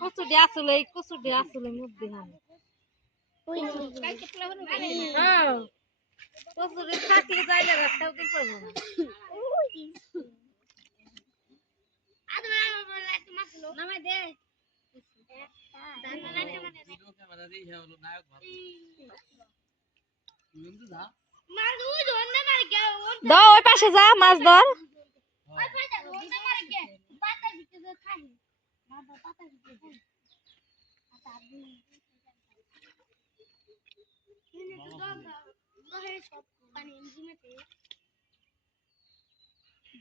কচুটি আসলে মধ্যে কচুরি থাকলে যাইলে রাস্তাও কি করবো না নামাই দে দাও ওই পাশে যা মাছ ধর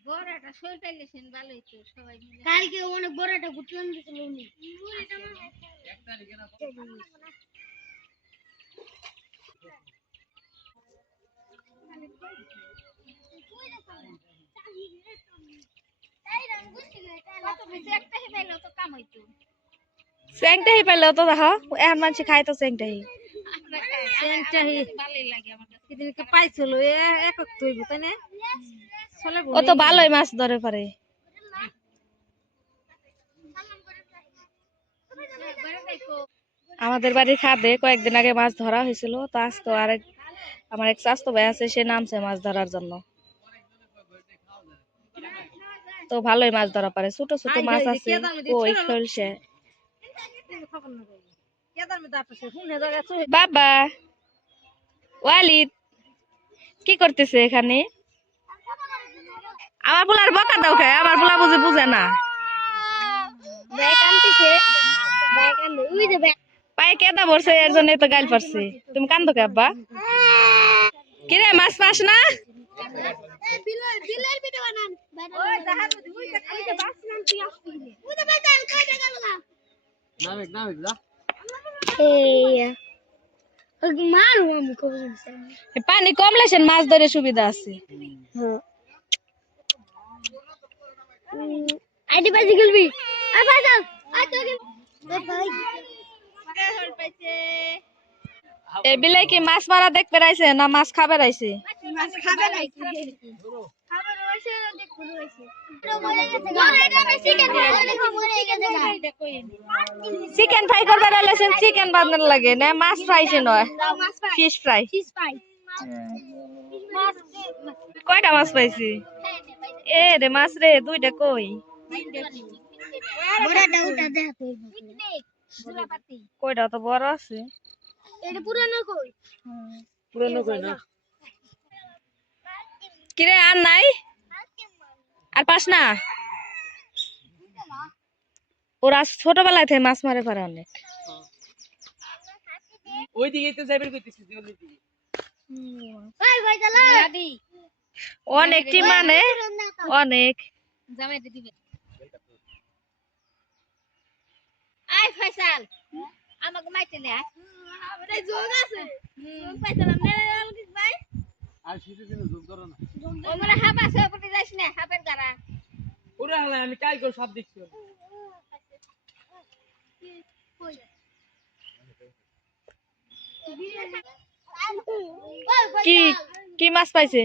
বড়টা শরীরটা লেছেন ভালোই তো সবাই মিলে কালকে অনেক বড়টা গুটিয়ে দিয়েছিল উনি এক তারিখে না চেংটাহি পাইলেও তো দেখো এখন মানুষ খাই তো চেংটাহি পাইছিল একক তৈব তাই না ও তো ভালোই মাছ ধরে পারে আমাদের বাড়ির খাদে কয়েকদিন আগে মাছ ধরা হয়েছিল তো আজ তো আরেক আমার এক চাচতো ভাই আছে সে নামছে মাছ ধরার জন্য তো ভালোই মাছ ধরা পারে ছোট ছোট মাছ আছে ওই খলসে বাবা ওয়ালিদ কি করতেছে এখানে আমার পোলার বকা দাও খায় আমার পোলা বুঝে না পায়ে কেদা বসে এর জন্য তো গাইল পারছে তুমি কান্দো কে আব্বা কিরে মাছ পাস না পানি কমলেছেন মাছ ধরে সুবিধা আছে আইডি বাজি খেলবি এই বিলে কি মাছ মারা দেখ বেড়াইছে না মাছ খাবে রাইছে চিকেন ফ্রাই করবে রাইলেছেন চিকেন বানার লাগে না মাছ ফ্রাইছে নয় ফিশ ফ্রাই কয়টা মাছ পাইছি এ রে মাছ রে দুইটা কই কয়টা তো বড় আছে কিরে আর নাই আর পাস না ওরা ছোটবেলায় থেকে মাছ মারে পারে অনেক অনেক কি মানে অনেক আই ফয়সাল আমাকে মাইতে নে আমাদের যোগ আছে ফয়সাল নে ভাই আর শীতের দিনে যোগ ধরো না ওমরা হাপ আছে ওপরে যাইস না হাপের গারা ওরে হালা আমি কাল করে সব দেখছি কি কি মাছ পাইছে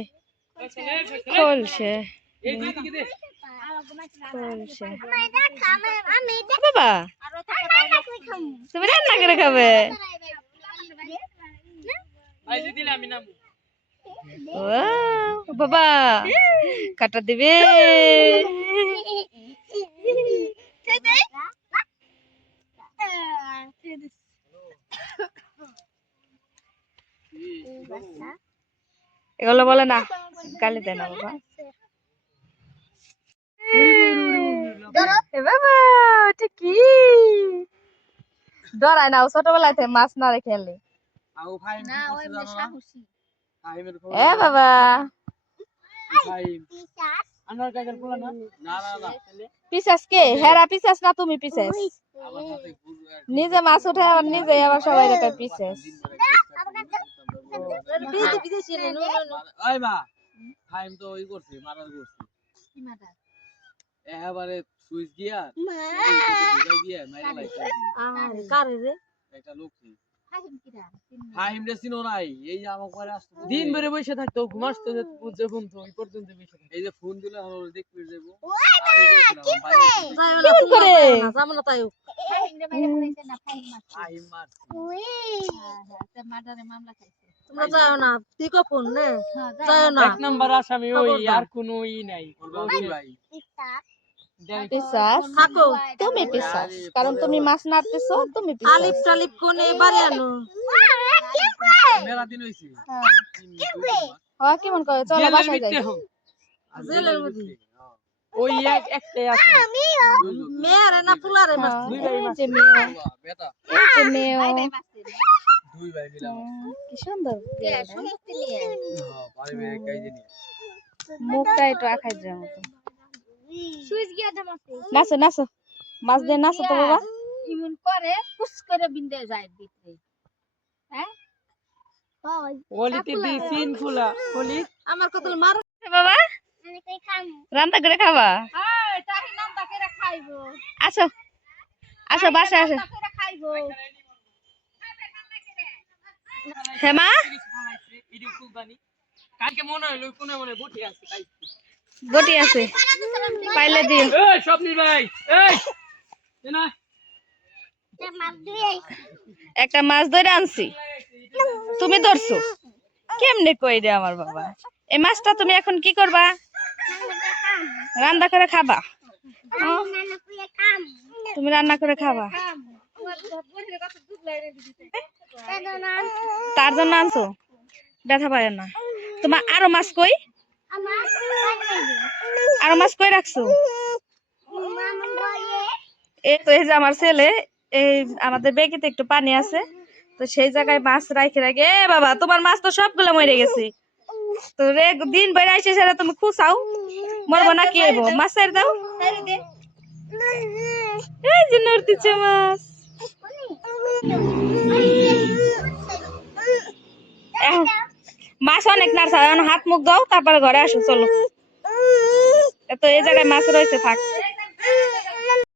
খলছে বাবা তুমি রান্না করে খাবে বাবা কাটা দিবে এগুলো বলে না গালি দেয় না বাবা বাবা কি ডরায় না ছোটবেলায় থেকে মাছ না রেখে এলে এ বাবা পিসাস কে হেরা পিসাস না তুমি পিসাস নিজে মাছ উঠে আবার নিজে আবার সবাই রেখে পিসাস সুইচ দিয়া দিয়া মাইরা লাইছে আর কারে রে একটা লোক ছিল খাইম কিরা ফাহিম রে চিনো নাই এই যে আমার ঘরে আসতো দিন ভরে বসে থাকতো ঘুমাসতো যে বন্ধু ওই পর্যন্ত বসে থাকতো। এই যে ফোন দিলে হলো দেখতে যাবো যাইও না করে যাবো না তাই খাইম রে বাইরে পড়াইছে না খাইম মাছ ফাহিম মার তে মার্ডারে মামলা খাইছে তোমরা যাইও না তুই কখন নে হ্যাঁ যাইও না এক নাম্বার আসামি ওই আর কোনো নাই ভাই পিসাস থাকো তুমি পিসাস কারণ তুমি মাছ নাড়তেছো তুমি আলিপ টালিপ কোনে বাড়ি আনো মেলা দিন হইছে হ্যাঁ কেমন করে চলো বাসায় যাই জেলের মধ্যে ওই একটাই আছে মেয়ারে না পুলারে মাছ দুই ভাই এই মাছ। যে মেয়ে বেটা এই যে মেয়ে বাই বাই মাছ দুই ভাই মিলাম কি সুন্দর কে শুনতে নিয়ে বাড়ি বের কাই জানি মুখটা একটু আখাই দেওয়ার মতো সুইচ গিয়া দমাতে নাচো নাচো মাছ দিয়ে নাচো তো বাবা ইমন করে পুস করে বিন্দে যায় ভিতরে হ্যাঁ গলিতে দি সিন খোলা গলি আমার কত মার বাবা আমি কই খাম রান্না করে খাবা এই তাহি নামটা করে খাইবো আসো আসো বাসায় আসো করে খাইবো হ্যাঁ মা ইডি কুলবানি কালকে মনে হলো কোনে মনে বটি আছে তাই বটি আছে পাইলে দিও এই স্বপ্নিল ভাই এই না একটা মাছ ধরে আনছি তুমি ধরছো কেমনে কই রে আমার বাবা এই মাছটা তুমি এখন কি করবা রান্না করে খাবা তুমি রান্না করে খাবা তার জন্য আনছো ব্যথা পায় না তোমার আরো মাছ কই আরো মাছ কই রাখছো এই তো এই যে আমার ছেলে এই আমাদের বেকিতে একটু পানি আছে তো সেই জায়গায় মাছ রাখে রাখে এ বাবা তোমার মাছ তো সবগুলো মরে গেছে তো দিন বেড়ে আসে সেটা তুমি খুঁচাও মরবো না কি এবো মাছ ছেড়ে দাও এই যে নড়তিছে মাছ মাছ অনেক নাড়ছে এখন হাত মুখ দাও তারপরে ঘরে আসো চলো তো এই জায়গায় মাছ রয়েছে থাক